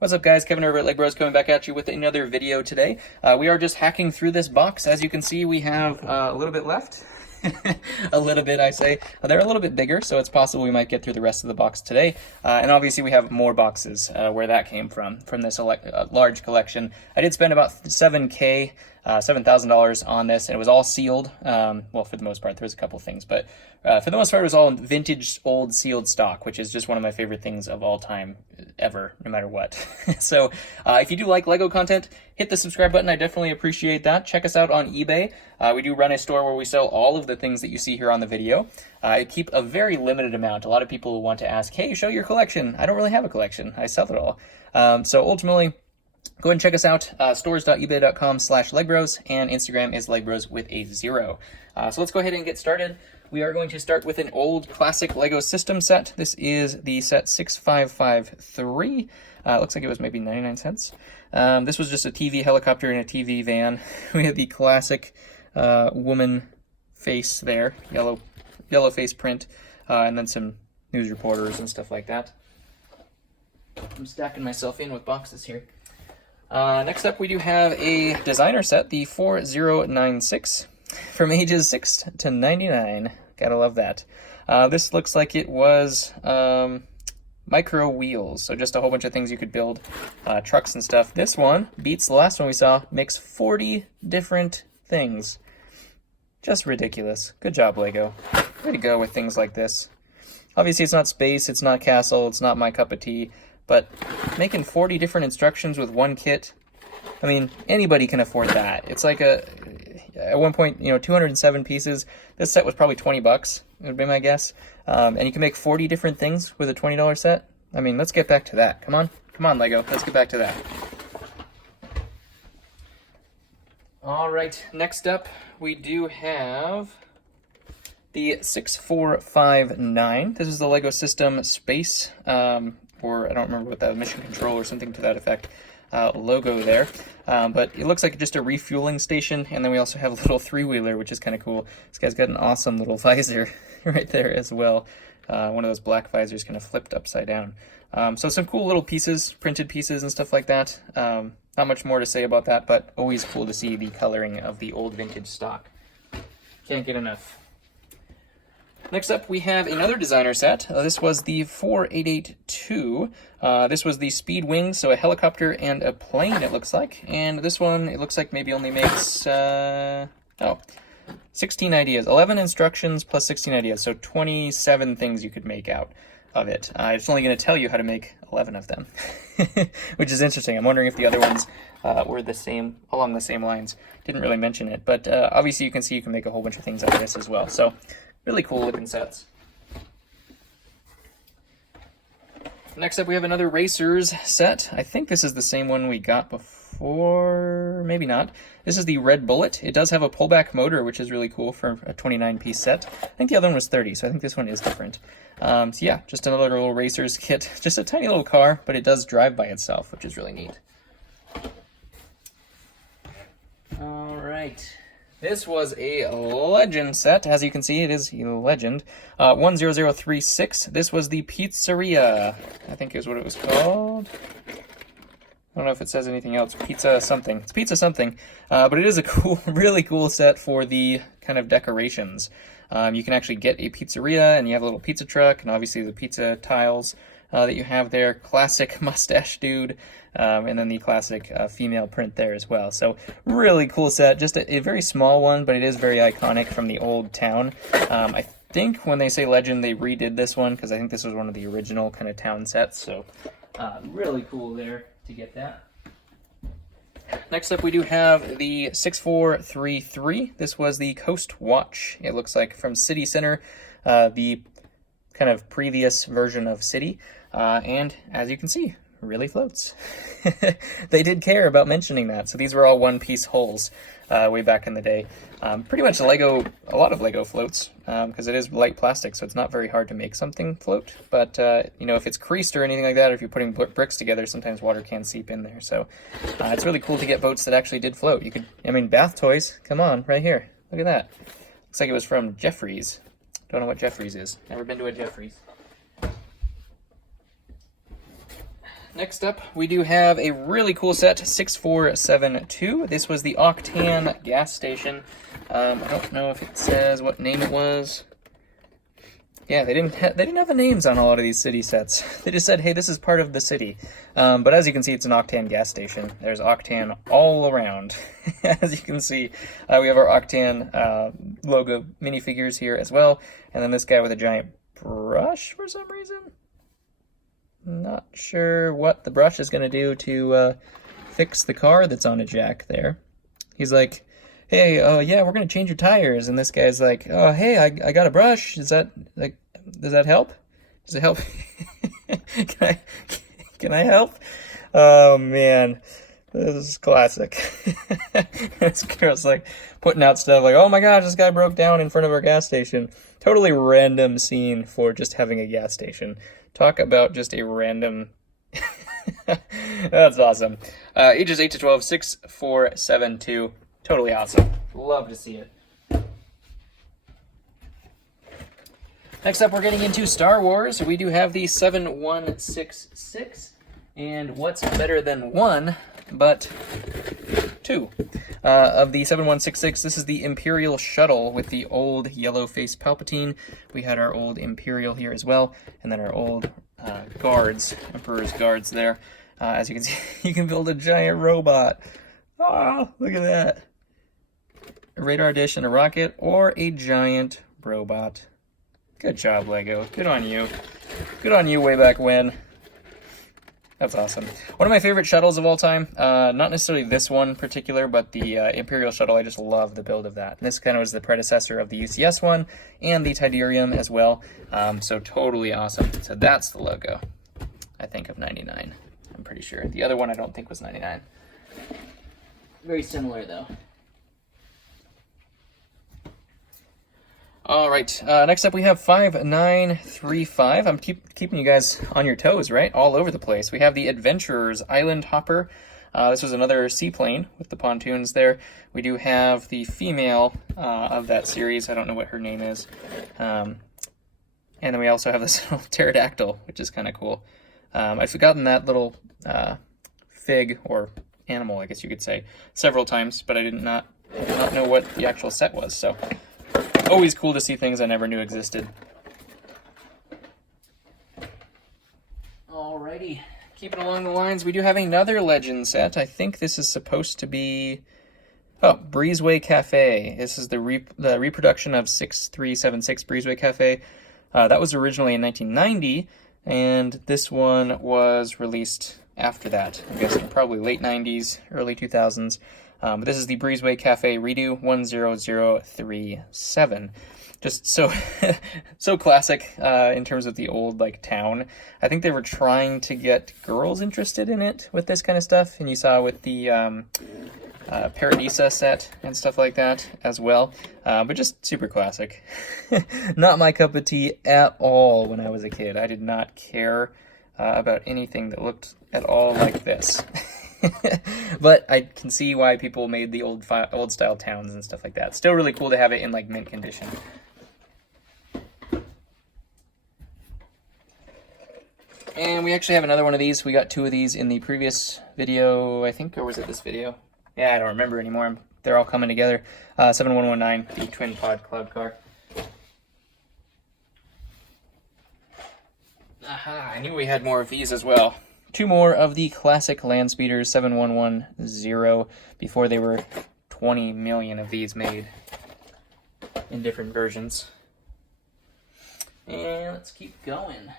What's up, guys? Kevin over at LEGbrOs coming back at you with another video today. We are just hacking through this box. As you can see, we have a little bit left. A little bit, I say. They're a little bit bigger, so it's possible we might get through the rest of the box today. And obviously we have more boxes where that came from this large collection. I did spend about $7,000 on this, and it was all sealed. Well, for the most part, there was a couple things, but for the most part, it was all vintage, old sealed stock, which is just one of my favorite things of all time, ever, no matter what. So if you do like Lego content, hit the subscribe button. I definitely appreciate that. Check us out on eBay. We do run a store where we sell all of the things that you see here on the video. I keep a very limited amount. A lot of people want to ask, hey, show your collection. I don't really have a collection. I sell it all. So ultimately, go ahead and check us out, stores.ebay.com/LEGbrOs, and Instagram is LEGbrOs with a 0. So let's go ahead and get started. We are going to start with an old classic Lego system set. This is the set 6553. Looks like it was maybe 99 cents. This was just a TV helicopter and a TV van. We had the classic woman face there, yellow face print, and then some news reporters and stuff like that. I'm stacking myself in with boxes here. Next up, we do have a designer set, the 4096, from ages 6 to 99. Gotta love that. This looks like it was micro wheels, so just a whole bunch of things you could build, trucks and stuff. This one beats the last one we saw, makes 40 different things. Just ridiculous. Good job, Lego. Way to go with things like this. Obviously, it's not space, it's not castle, it's not my cup of tea, but making 40 different instructions with one kit, I mean, anybody can afford that. It's like at one point, 207 pieces. This set was probably 20 bucks, would be my guess. And you can make 40 different things with a $20 set. I mean, let's get back to that. Come on, Lego, let's get back to that. All right, next up, we do have the 6459. This is the Lego System Space, or I don't remember what that, mission control or something to that effect, logo there. But it looks like just a refueling station, and then we also have a little three-wheeler, which is kind of cool. This guy's got an awesome little visor right there as well. One of those black visors kind of flipped upside down. So some cool little pieces, printed pieces and stuff like that. Not much more to say about that, but always cool to see the coloring of the old vintage stock. Can't get enough. Next up, we have another designer set. This was the 4882. This was the Speed Wings, so a helicopter and a plane, it looks like. And this one, it looks like maybe only makes, 16 ideas. 11 instructions plus 16 ideas, so 27 things you could make out of it. It's only going to tell you how to make 11 of them, which is interesting. I'm wondering if the other ones were the same, along the same lines. Didn't really mention it, but obviously you can see you can make a whole bunch of things out of this as well. So really cool looking sets. Next up, we have another Racers set. I think this is the same one we got before, maybe not. This is the Red Bullet. It does have a pullback motor, which is really cool for a 29-piece set. I think the other one was 30, so I think this one is different. So yeah, just another little Racers kit. Just a tiny little car, but it does drive by itself, which is really neat. All right. This was a Legend set. As you can see, it is a Legend. 10036. This was the Pizzeria, I think is what it was called. I don't know if it says anything else. Pizza something. It's Pizza something. But it is a cool, really cool set for the kind of decorations. You can actually get a pizzeria, and you have a little pizza truck, and obviously the pizza tiles that you have there. Classic mustache dude. And then the classic female print there as well. So really cool set. Just a very small one, but it is very iconic from the old town. I think when they say Legend, they redid this one, because I think this was one of the original kind of town sets. So really cool there to get that. Next up, we do have the 6433. This was the Coast Watch, it looks like, from City Center, the kind of previous version of City. And as you can see, really floats. They did care about mentioning that. So these were all one-piece hulls way back in the day. Pretty much a lot of Lego floats, because it is light plastic, so it's not very hard to make something float. But if it's creased or anything like that, or if you're putting bricks together, sometimes water can seep in there. So it's really cool to get boats that actually did float. You could, bath toys, come on, right here. Look at that. Looks like it was from Jeffries. Don't know what Jeffries is. Never been to a Jeffries. Next up, we do have a really cool set, 6472. This was the Octane gas station. I don't know if it says what name it was. Yeah, they didn't have the names on a lot of these city sets. They just said, hey, this is part of the city. But as you can see, it's an Octane gas station. There's Octane all around. As you can see, we have our Octane logo minifigures here as well. And then this guy with a giant brush for some reason. Not sure what the brush is going to do to fix the car that's on a jack there. He's like, hey, yeah, we're going to change your tires. And this guy's like, oh, hey, I got a brush. Does that help? Does it help? Can I help? Oh, man. This is classic. This girl's like putting out stuff like, oh my gosh, this guy broke down in front of our gas station. Totally random scene for just having a gas station. Talk about just a random... That's awesome. Ages 8 to 12, 6472. Totally awesome. Love to see it. Next up, we're getting into Star Wars. We do have the 7166. And what's better than one but two? Of the 7166, this is the Imperial Shuttle with the old yellow-faced Palpatine. We had our old Imperial here as well, and then our old guards, Emperor's guards there. As you can see, you can build a giant robot. Oh, look at that. A radar dish and a rocket, or a giant robot. Good job, LEGO. Good on you. Good on you way back when. That's awesome. One of my favorite shuttles of all time, not necessarily this one in particular, but the Imperial Shuttle. I just love the build of that. And this kind of was the predecessor of the UCS one and the Tidarium as well. So totally awesome. So that's the logo, I think, of 99. I'm pretty sure. The other one I don't think was 99. Very similar, though. All right, next up we have 5935. I'm keeping you guys on your toes, right? All over the place. We have the Adventurers Island Hopper. This was another seaplane with the pontoons there. We do have the female of that series. I don't know what her name is. And then we also have this little pterodactyl, which is kind of cool. I've forgotten that little fig, or animal, I guess you could say, several times, but I did not know what the actual set was, so... Always cool to see things I never knew existed. Alrighty, keeping along the lines, we do have another Legend set. I think this is supposed to be... Oh, Breezeway Cafe. This is the reproduction of 6376 Breezeway Cafe. That was originally in 1990, and this one was released after that. I'm guessing probably late 90s, early 2000s. But this is the Breezeway Cafe Redo 10037. Just so so classic in terms of the old town. I think they were trying to get girls interested in it with this kind of stuff, and you saw with the Paradisa set and stuff like that as well. But just super classic. Not my cup of tea at all when I was a kid. I did not care about anything that looked at all like this. But I can see why people made the old style towns and stuff like that. Still really cool to have it in mint condition. And we actually have another one of these. We got two of these in the previous video, I think, or was it this video? Yeah, I don't remember anymore. They're all coming together. 7119, the twin pod cloud car. Aha, I knew we had more of these as well. Two more of the classic land speeders, 7110, before they were 20 million of these made in different versions. And let's keep going.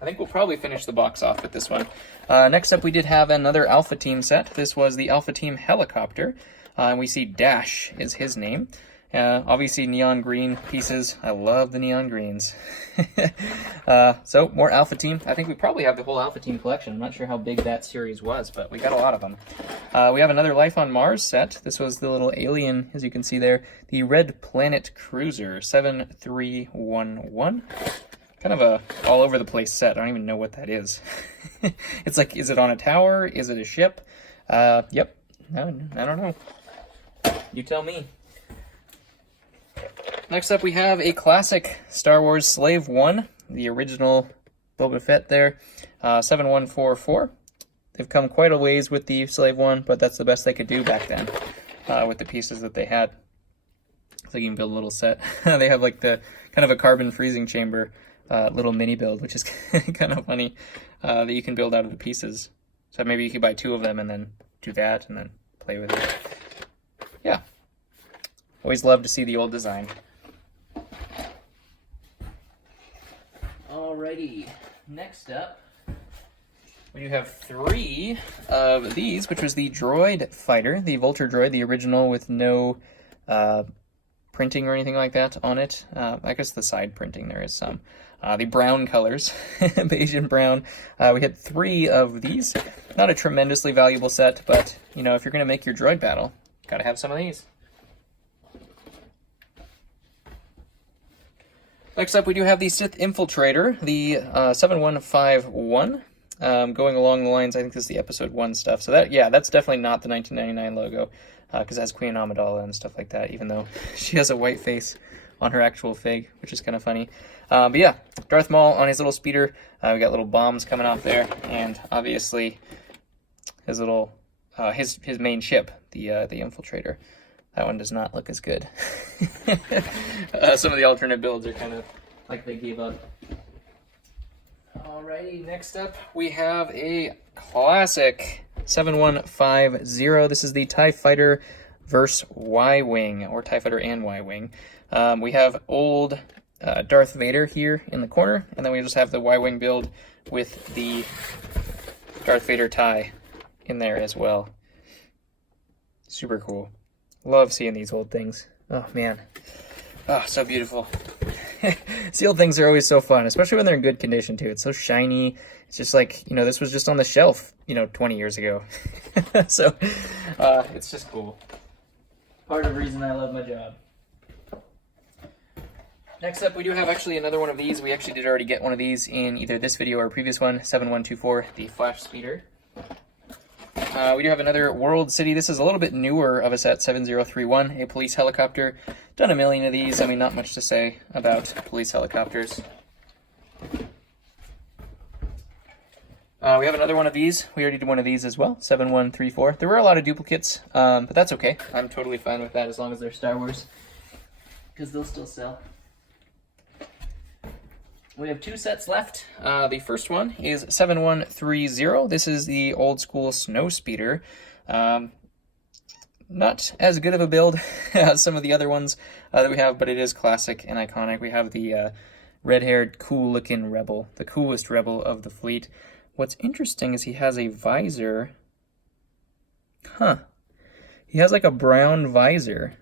I think we'll probably finish the box off with this one. Next up, we did have another Alpha Team set. This was the Alpha Team helicopter. We see Dash is his name. Obviously neon green pieces. I love the neon greens. So more Alpha Team. I think we probably have the whole Alpha Team collection. I'm not sure how big that series was, but we got a lot of them. We have another Life on Mars set. This was the little alien, as you can see there. The Red Planet Cruiser 7311. Kind of a all over the place set. I don't even know what that is. It's like, is it on a tower? Is it a ship? Yep. I don't know. You tell me. Next up, we have a classic Star Wars Slave 1, the original Boba Fett there. 7144. They've come quite a ways with the Slave one, but that's the best they could do back then with the pieces that they had. So you can build a little set. They have like the kind of a carbon freezing chamber little mini build, which is kind of funny, that you can build out of the pieces. So maybe you could buy 2 of them and then do that and then play with it. Yeah. Always love to see the old design. Alrighty, next up, we do have 3 of these, which was the Droid Fighter, the Vulture Droid, the original with no printing or anything like that on it. I guess the side printing there is some. The brown colors, beige and brown. We had 3 of these. Not a tremendously valuable set, but, you know, if you're going to make your droid battle, gotta have some of these. Next up, we do have the Sith Infiltrator, the 7151, going along the lines, I think this is the Episode 1 stuff. So that, yeah, that's definitely not the 1999 logo, because it has Queen Amidala and stuff like that, even though she has a white face on her actual fig, which is kind of funny. But yeah, Darth Maul on his little speeder. We got little bombs coming off there, and obviously his little, his main ship, the Infiltrator. That one does not look as good. Some of the alternate builds are kind of like they gave up. Alrighty, next up we have a classic 7150. This is the TIE Fighter versus Y-Wing, or TIE Fighter and Y-Wing. We have old Darth Vader here in the corner, and then we just have the Y-Wing build with the Darth Vader TIE in there as well. Super cool. Love seeing these old things. Oh, man. Oh, so beautiful. Sealed things are always so fun, especially when they're in good condition, too. It's so shiny. It's just like, you know, this was just on the shelf, you know, 20 years ago. So, it's just cool. Part of the reason I love my job. Next up, we do have actually another one of these. We actually did already get one of these in either this video or a previous one, 7124, the Flash Speeder. We do have another World City. This is a little bit newer of a set, 7031, a police helicopter. Done a million of these. I mean, not much to say about police helicopters. We have another one of these. We already did one of these as well, 7134. There were a lot of duplicates, but that's okay. I'm totally fine with that as long as they're Star Wars, because they'll still sell. We have 2 sets left. The first one is 7130. This is the old school Snowspeeder. Not as good of a build as some of the other ones that we have, but it is classic and iconic. We have the red-haired, cool-looking rebel, the coolest rebel of the fleet. What's interesting is he has a visor. Huh. He has like a brown visor.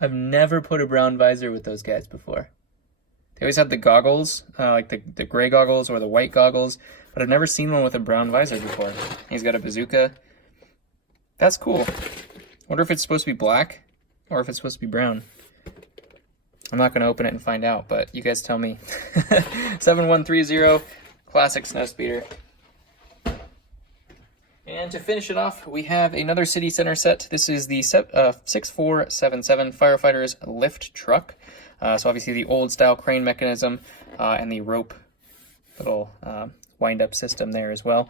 I've never put a brown visor with those guys before. They always have the goggles, like the gray goggles or the white goggles, but I've never seen one with a brown visor before. He's got a bazooka. That's cool. Wonder if it's supposed to be black or if it's supposed to be brown. I'm not going to open it and find out, but you guys tell me. 7130, classic Snowspeeder. And to finish it off, we have another City Center set. This is the 6477 Firefighters Lift Truck. So obviously the old style crane mechanism and the rope little wind-up system there as well.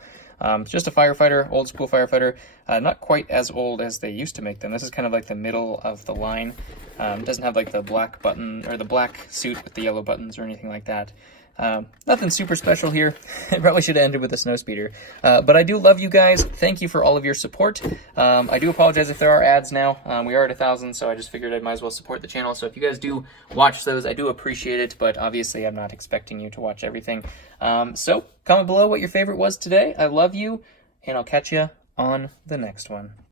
Just a firefighter, old school firefighter, not quite as old as they used to make them. This is kind of like the middle of the line. Doesn't have like the black button or the black suit with the yellow buttons or anything like that. Nothing super special here. I probably should have ended with a Snowspeeder. But I do love you guys. Thank you for all of your support. I do apologize if there are ads now. We are at 1,000, so I just figured I might as well support the channel. So if you guys do watch those, I do appreciate it, but obviously I'm not expecting you to watch everything. So comment below what your favorite was today. I love you, and I'll catch you on the next one.